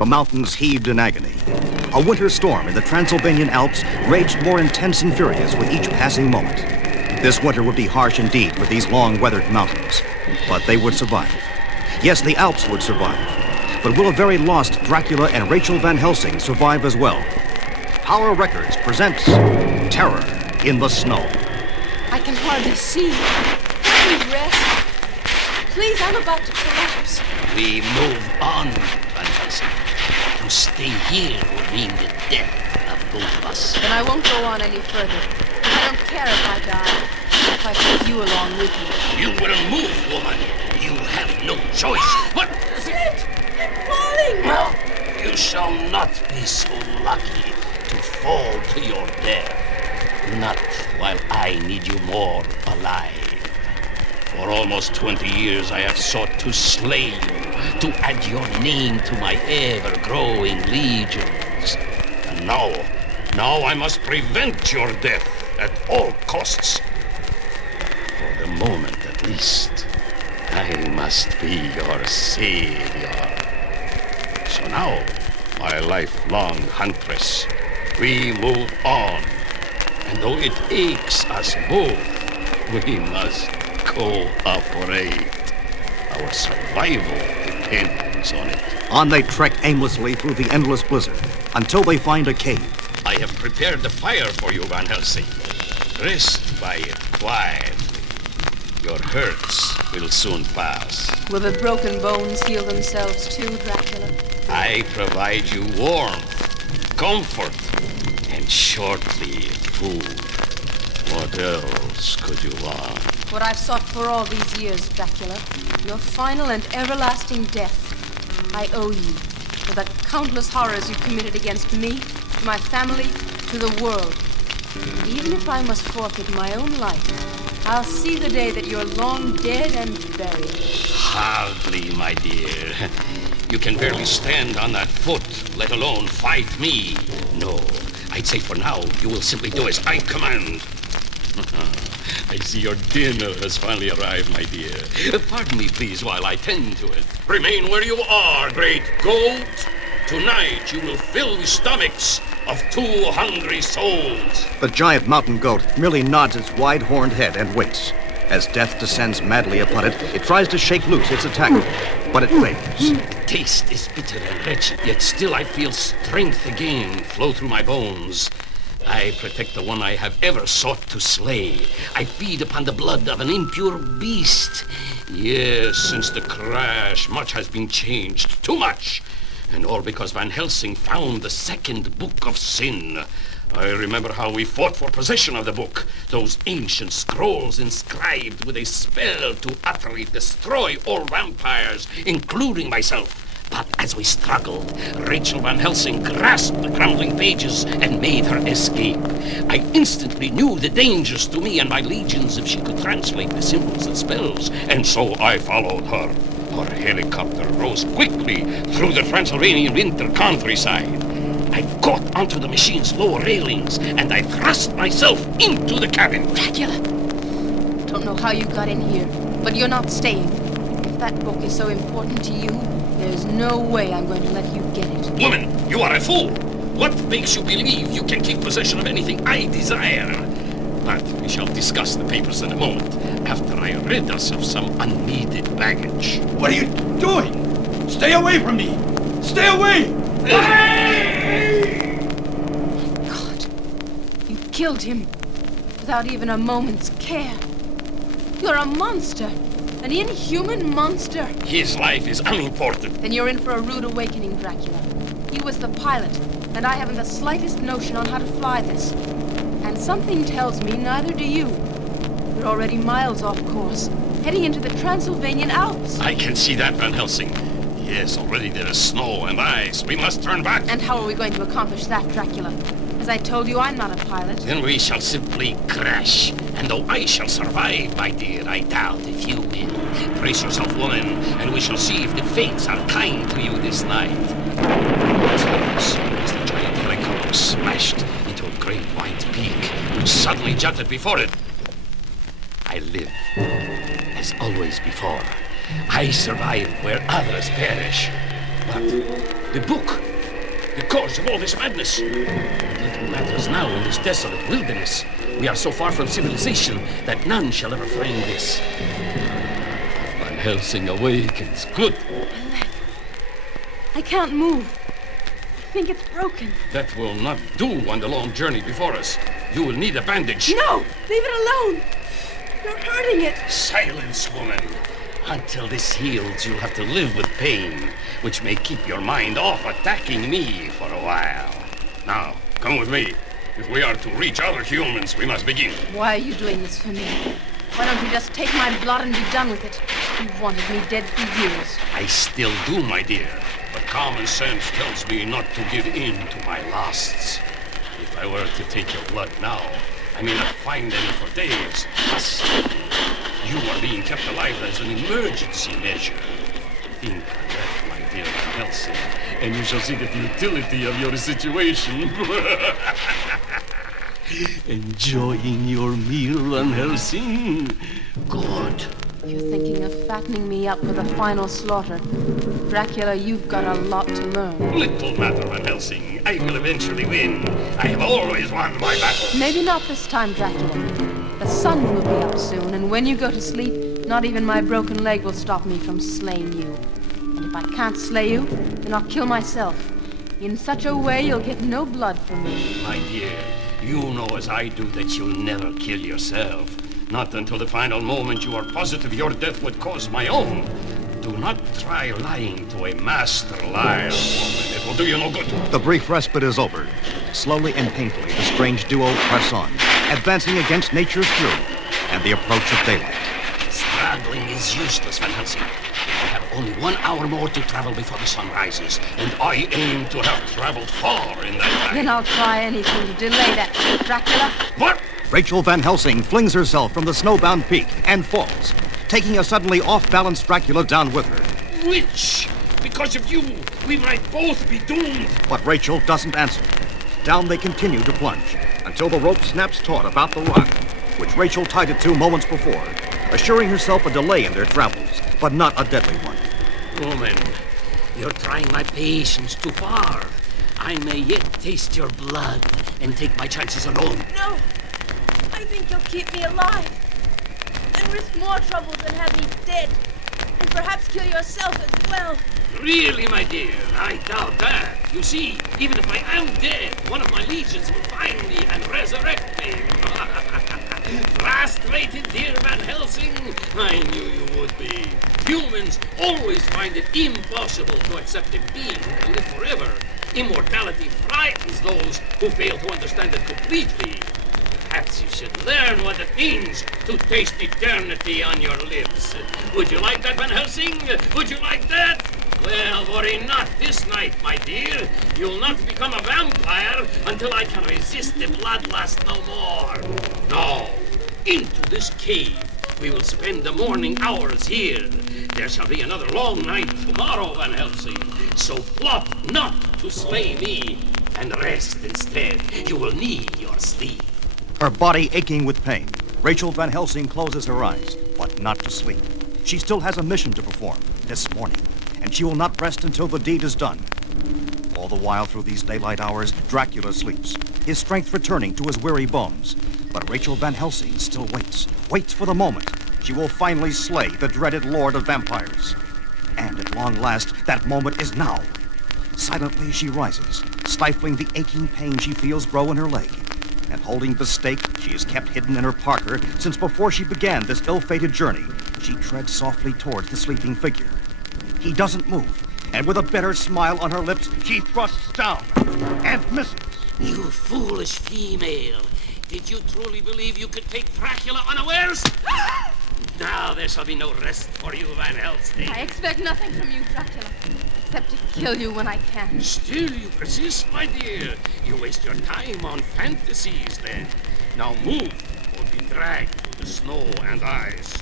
The mountains heaved in agony. A winter storm in the Transylvanian Alps raged more intense and furious with each passing moment. This winter would be harsh indeed for these long-weathered mountains, but they would survive. Yes, the Alps would survive, but will a very lost Dracula and Rachel Van Helsing survive as well? Power Records presents Terror in the Snow. I can hardly see. Please rest. Please, I'm about to collapse. We move on, Van Helsing. To stay here would mean the death of both of us. Then I won't go on any further. I don't care if I die, if I take you along with me. You will move, woman. You have no choice. What? Shit! I'm falling! Well, you shall not be so lucky to fall to your death. Not while I need you more alive. For almost 20 years I have sought to slay you, to add your name to my ever-growing legions. And now I must prevent your death at all costs. For the moment, at least, I must be your savior. So now, my lifelong huntress, we move on. And though it aches us both, we must cooperate. Our survival depends on it. On they trek aimlessly through the endless blizzard until they find a cave. I have prepared the fire for you, Van Helsing. Rest by it quietly. Your hurts will soon pass. Will the broken bones heal themselves too, Dracula? I provide you warmth, comfort, and shortly food. What else could you want? What I've sought for all these years, Dracula. Your final and everlasting death. I owe you for the countless horrors you committed against me, to my family, to the world. And even if I must forfeit my own life, I'll see the day that you're long dead and buried. Hardly, my dear. You can barely stand on that foot, let alone fight me. No, I'd say for now, you will simply do as I command. I see your dinner has finally arrived, my dear. Pardon me, please, while I tend to it. Remain where you are, great goat. Tonight you will fill the stomachs of 2 hungry souls. The giant mountain goat merely nods its wide-horned head and waits. As death descends madly upon it, it tries to shake loose its attacker, but it fails. The taste is bitter and wretched, yet still I feel strength again flow through my bones. I protect the one I have ever sought to slay. I feed upon the blood of an impure beast. Yes, since the crash, much has been changed. Too much. And all because Van Helsing found the second book of sin. I remember how we fought for possession of the book. Those ancient scrolls inscribed with a spell to utterly destroy all vampires, including myself. But as we struggled, Rachel Van Helsing grasped the crumbling pages and made her escape. I instantly knew the dangers to me and my legions if she could translate the symbols and spells, and so I followed her. Her helicopter rose quickly through the Transylvanian winter countryside. I got onto the machine's lower railings, and I thrust myself into the cabin. Dracula! Don't know how you got in here, but you're not staying. If that book is so important to you, there's no way I'm going to let you get it. Woman, you are a fool! What makes you believe you can keep possession of anything I desire? But we shall discuss the papers in a moment, after I rid us of some unneeded baggage. What are you doing? Stay away from me! Stay away! God, you killed him without even a moment's care. You're a monster. An inhuman monster. His life is unimportant. Then you're in for a rude awakening, Dracula. He was the pilot, and I haven't the slightest notion on how to fly this. And something tells me neither do you. You're already miles off course, heading into the Transylvanian Alps. I can see that, Van Helsing. Yes, already there is snow and ice. We must turn back. And how are we going to accomplish that, Dracula? As I told you, I'm not a pilot. Then we shall simply crash. And though I shall survive, my dear, I doubt if you will. Brace yourself, woman, and we shall see if the fates are kind to you this night. As the giant helicopter smashed into a great white peak, which suddenly jutted before it. I live, as always before. I survive where others perish. But The book. The cause of all this madness. Little matters now in this desolate wilderness. We are so far from civilization that none shall ever find this. Van Helsing awakens. Good. I can't move. I think it's broken. That will not do on the long journey before us. You will need a bandage. No! Leave it alone! You're hurting it. Silence, woman. Until this heals, you'll have to live with pain, which may keep your mind off attacking me for a while. Now, come with me. If we are to reach other humans, we must begin. Why are you doing this for me? Why don't you just take my blood and be done with it? You've wanted me dead for years. I still do, my dear. But common sense tells me not to give in to my lusts. If I were to take your blood now, I may not find any for days. Trust me. You are being kept alive as an emergency measure. Think on that, my dear Van Helsing, and you shall see the futility of your situation. Enjoying your meal, Van Helsing? Good. You're thinking of fattening me up for the final slaughter. Dracula, you've got a lot to learn. Little matter, Van Helsing. I will eventually win. I have always won my battles. Maybe not this time, Dracula. The sun will be up soon, and when you go to sleep, not even my broken leg will stop me from slaying you. And if I can't slay you, then I'll kill myself. In such a way, you'll get no blood from me. My dear, you know as I do that you'll never kill yourself. Not until the final moment you are positive your death would cause my own. Do not try lying to a master liar, woman. It will do you no good. The brief respite is over. Slowly and painfully, the strange duo press on, advancing against nature's fury and the approach of daylight. Straggling is useless, Van Helsing. I have only 1 hour more to travel before the sun rises, and I aim to have traveled far in that time. Then I'll try anything to delay that, Dracula. What? Rachel Van Helsing flings herself from the snowbound peak and falls, taking a suddenly off-balanced Dracula down with her. Witch! Because of you, we might both be doomed. But Rachel doesn't answer. Down they continue to plunge until the rope snaps taut about the rock, which Rachel tied it to moments before, assuring herself a delay in their travels, but not a deadly one. Woman, you're trying my patience too far. I may yet taste your blood and take my chances alone. No! I think you'll keep me alive and risk more trouble than have me dead, and perhaps kill yourself as well. Really, my dear, I doubt that. You see, even if I am dead, one of my legions will find me and resurrect me. Frustrated, dear Van Helsing? I knew you would be. Humans always find it impossible to accept a being who can live forever. Immortality frightens those who fail to understand it completely. Perhaps you should learn what it means to taste eternity on your lips. Would you like that, Van Helsing? Would you like that? Well, worry not this night, my dear. You'll not become a vampire until I can resist the bloodlust no more. Now, into this cave. We will spend the morning hours here. There shall be another long night tomorrow, Van Helsing. So plot not to slay me, and rest instead. You will need your sleep. Her body aching with pain, Rachel Van Helsing closes her eyes, but not to sleep. She still has a mission to perform this morning, and she will not rest until the deed is done. All the while through these daylight hours, Dracula sleeps, his strength returning to his weary bones. But Rachel Van Helsing still waits for the moment she will finally slay the dreaded Lord of Vampires. And at long last, that moment is now. Silently she rises, stifling the aching pain she feels grow in her leg. And holding the stake she has kept hidden in her parka since before she began this ill-fated journey, she treads softly towards the sleeping figure. He doesn't move, and with a bitter smile on her lips, she thrusts down and misses. You foolish female. Did you truly believe you could take Dracula unawares? Now there shall be no rest for you, Van Helsing. I expect nothing from you, Dracula, except to kill you when I can. Still you persist, my dear. You waste your time on fantasies, then. Now move, or be dragged through the snow and ice.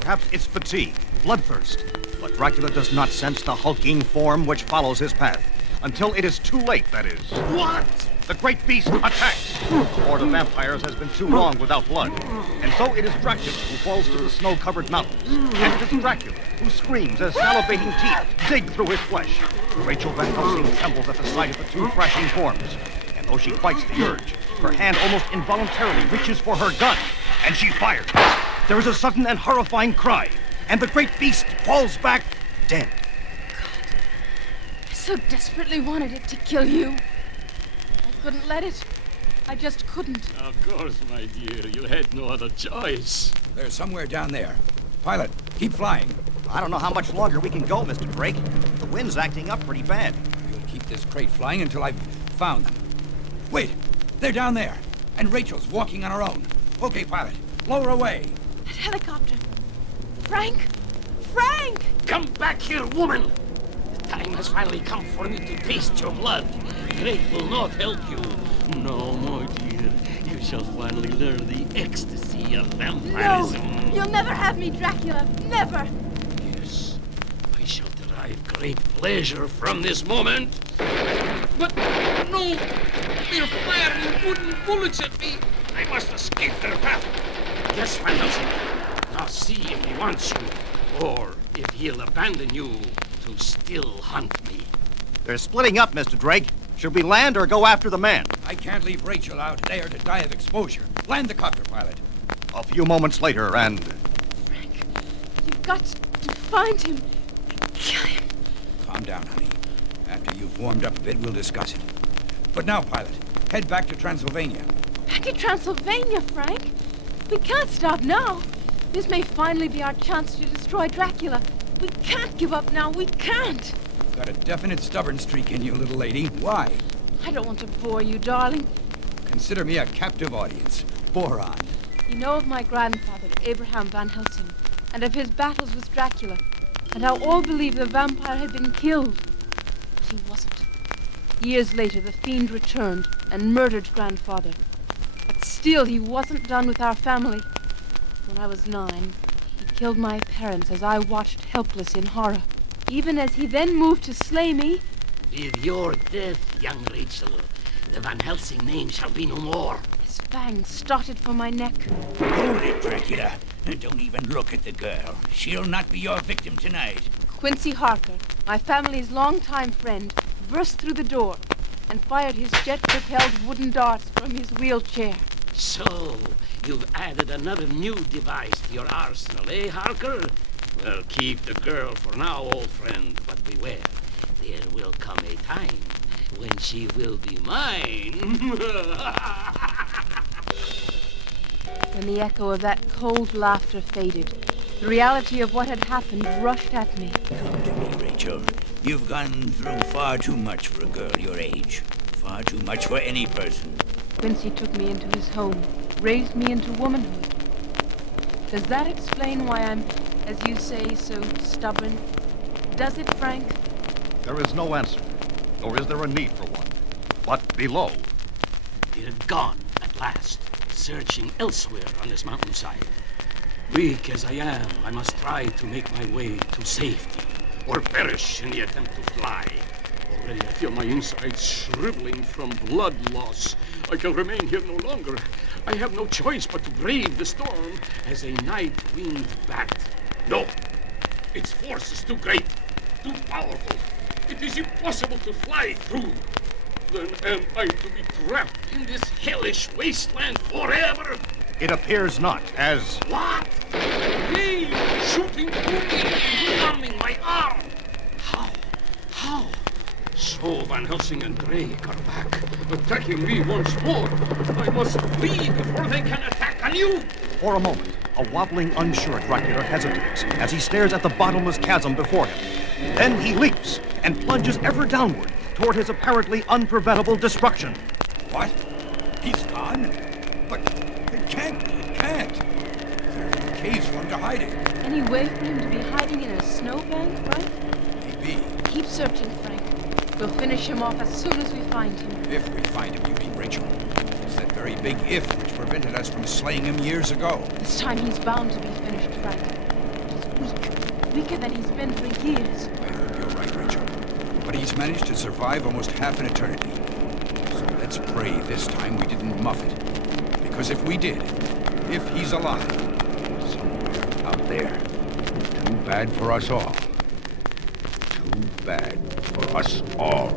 Perhaps it's fatigue, bloodthirst, but Dracula does not sense the hulking form which follows his path. Until it is too late, that is. What? The great beast attacks. The horde of vampires has been too long without blood. And so it is Dracula who falls to the snow-covered mountains. And it is Dracula who screams as salivating teeth dig through his flesh. Rachel Van Helsing trembles at the sight of the two thrashing forms. And though she fights the urge, her hand almost involuntarily reaches for her gun. And she fires. There is a sudden and horrifying cry. And the great beast falls back dead. I so desperately wanted it to kill you. I couldn't let it. I just couldn't. Of course, my dear. You had no other choice. They're somewhere down there. Pilot, keep flying. I don't know how much longer we can go, Mr. Drake. The wind's acting up pretty bad. We'll keep this crate flying until I've found them. Wait, they're down there. And Rachel's walking on her own. Okay, pilot, lower away. That helicopter. Frank! Frank! Come back here, woman! The time has finally come for me to taste your blood. Drake will not help you. No, my dear. You shall finally learn the ecstasy of No! vampirism. You'll never have me, Dracula. Never! Yes, I shall derive great pleasure from this moment. But no! They're firing wooden bullets at me. I must escape their path. Yes, Van Helsing. Now see if he wants you, or if he'll abandon you to still hunt me. They're splitting up, Mr. Drake. Should we land or go after the man? I can't leave Rachel out there to die of exposure. Land the copter, pilot. A few moments later, and... Frank, you've got to find him. Kill him. Calm down, honey. After you've warmed up a bit, we'll discuss it. But now, pilot, head back to Transylvania. Back to Transylvania, Frank? We can't stop now. This may finally be our chance to destroy Dracula. We can't give up now. We can't. You've got a definite stubborn streak in you, little lady. Why? I don't want to bore you, darling. Consider me a captive audience. Bore on. You know of my grandfather, Abraham Van Helsing, and of his battles with Dracula, and how all believed the vampire had been killed. But he wasn't. Years later, the fiend returned and murdered grandfather. But still, he wasn't done with our family. When I was 9, he killed my parents as I watched helpless in horror. Even as he then moved to slay me, With your death, young Rachel, the Van Helsing name shall be no more. his fangs started from my neck. Hold it, Dracula. Don't even look at the girl. She'll not be your victim tonight. Quincy Harker, my family's longtime friend, burst through the door and fired his jet-propelled wooden darts from his wheelchair. So, you've added another new device to your arsenal, eh, Harker? Well, keep the girl for now, old friend, but beware. There will come a time when she will be mine. When the echo of that cold laughter faded, the reality of what had happened rushed at me. Come to me, Rachel. You've gone through far too much for a girl your age. Far too much for any person. Quincy took me into his home, raised me into womanhood. Does that explain why I'm, as you say, so stubborn? Does it, Frank? There is no answer, nor is there a need for one. But below, They're gone at last, searching elsewhere on this mountainside. Weak as I am, I must try to make my way to safety, or perish in the attempt to fly. Already I feel my insides shriveling from blood loss. I can remain here no longer. I have no choice but to brave the storm as a night-winged bat. No, its force is too great, too powerful. It is impossible to fly through. Then am I to be trapped in this hellish wasteland forever? it appears not, as... What? Hey, shooting through me, numbing my arm. How? So Van Helsing and Drake are back, attacking me once more. I must flee before they can attack anew. For a moment, a wobbling, unsure Dracula hesitates as he stares at the bottomless chasm before him. Then he leaps and plunges ever downward toward his apparently unpreventable destruction. What? He's gone? But it can't be. It can't. There's no caves for him to hide in. Any way for him to be hiding in a snowbank, Frank? Maybe. Keep searching, Frank. We'll finish him off as soon as we find him. If we find him, you mean, Rachel. It's that very big if which prevented us from slaying him years ago. This time he's bound to be finished, Frank. He's weak. Weaker than he's been for years. I hope you're right, Rachel. But he's managed to survive almost half an eternity. So let's Let's pray this time we didn't muff it. Because if we did, if he's alive, somewhere out there, too bad for us all. Too bad for us all.